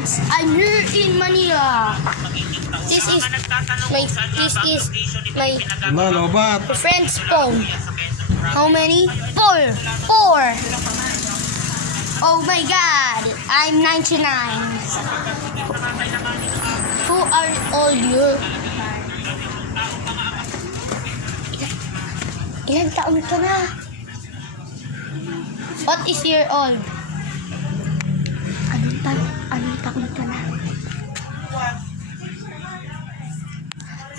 vlogs. I'm here in Manila. This is my friend's phone. How many? Four. Oh my God, I'm 99. Who are all you? Ilang taon ka na? What is your old? Anong taon ka na?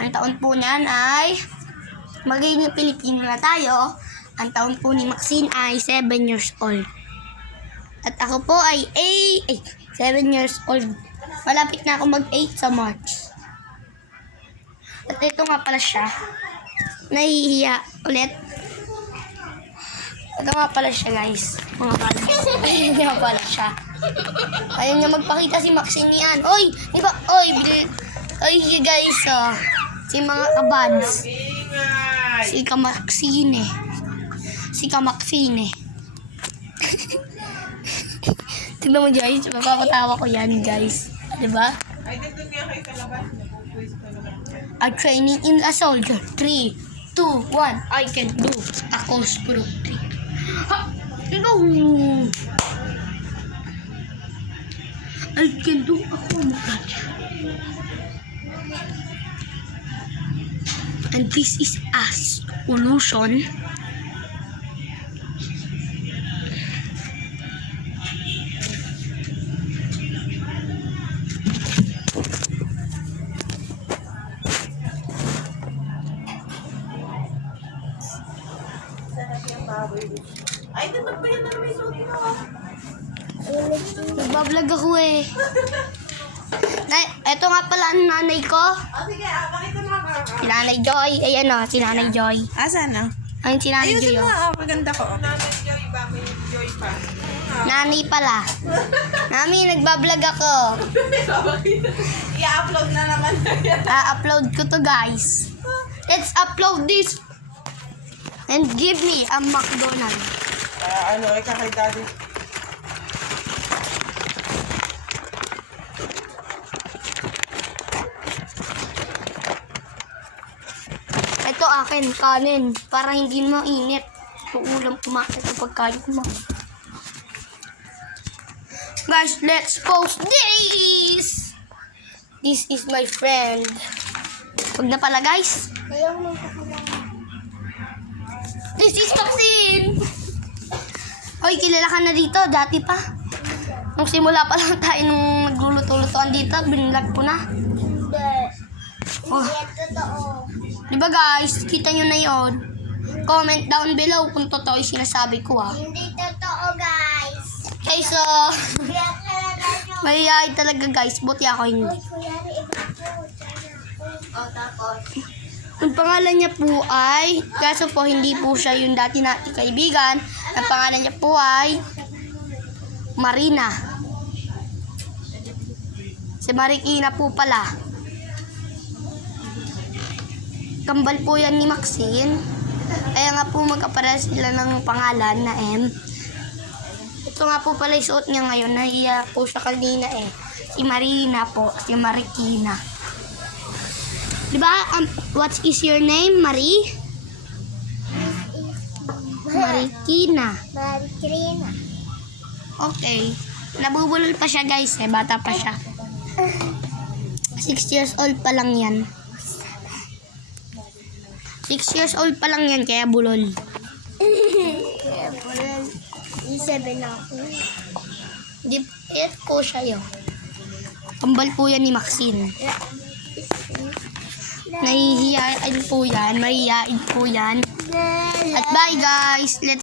Ang taon po niyan ay magiging Pilipino na tayo. Ang taon po ni Maxine ay 7 years old. At ako po ay 7 years old. Malapit na ako mag-8 sa March. At ito nga pala siya. Nahihiya ulit. Ito nga pala siya, guys. Mga bala. Ayun nga pala siya. Ayaw niya magpakita si Maxine yan. Oy! Diba? Oy, guys, oh. Si mga kabads. Si Kamaxine. Tignan mo, guys. Mapapatawa ko yan, guys. Diba? I'm training in a soldier. 3, 2, 1. I can do a coast group 3. Ha! Go! I can do a combat. And this is a solution. Ay, dapat ba yan na may suot mo? Nagbablog ako eh. Ito nga pala ang nanay ko. Sige, pakita mo ka. Si Nanay Joy. Ayan o, si Nanay Joy. Asan na? Ayun si Nanay Joy. Ayusin mo, Oh. maganda ko. Nanay Joy ba? May Joy pa. Nanay pala. Nami, nagbablog ako. I-upload na naman yan. I-upload ko to, guys. Let's upload this. And give me a McDonald's. Kay daddy. Ito akin, kanin. Para hindi mainit. Uulam kumain sa pagkain mo. Guys, let's post this! This is my friend. Huwag na pala, guys. This is Maxine! Hoy, kilala ka na dito. Dati pa. Nung simula pa lang tayo nung nagluluto-lutoan dito, binlag ko na. Oh. Diba guys, kita nyo na yon. Comment down below kung totoo yung sinasabi ko ha. Hindi totoo, guys. Okay, so, Kaya talaga nyo. mahihayin talaga guys. Buti ako hindi. Kunyari, iba po. Tapos. Ang pangalan niya po ay, kaso po hindi po siya yung dati nating kaibigan. Ang pangalan niya po ay Marina. Si Marikina po pala. Kambal po yan ni Maxine. Kaya nga po magkapares sila ng pangalan na M. Ito nga po pala yung suot niya ngayon. Nahiya po siya kanina eh. Si Marina po, si Marikina. Diba? What is your name, Marie? Marikina. Marikina. Okay. Nabubulol pa siya guys eh. Bata pa siya. 6 years old pa lang yan. 6 years old pa lang yan kaya bulol. Kaya po lang. 7 ako. Di po siya yun. Kambal po yan ni Maxine. Nahihiyain po yan. Mahihiyain po yan. At bye guys. Let's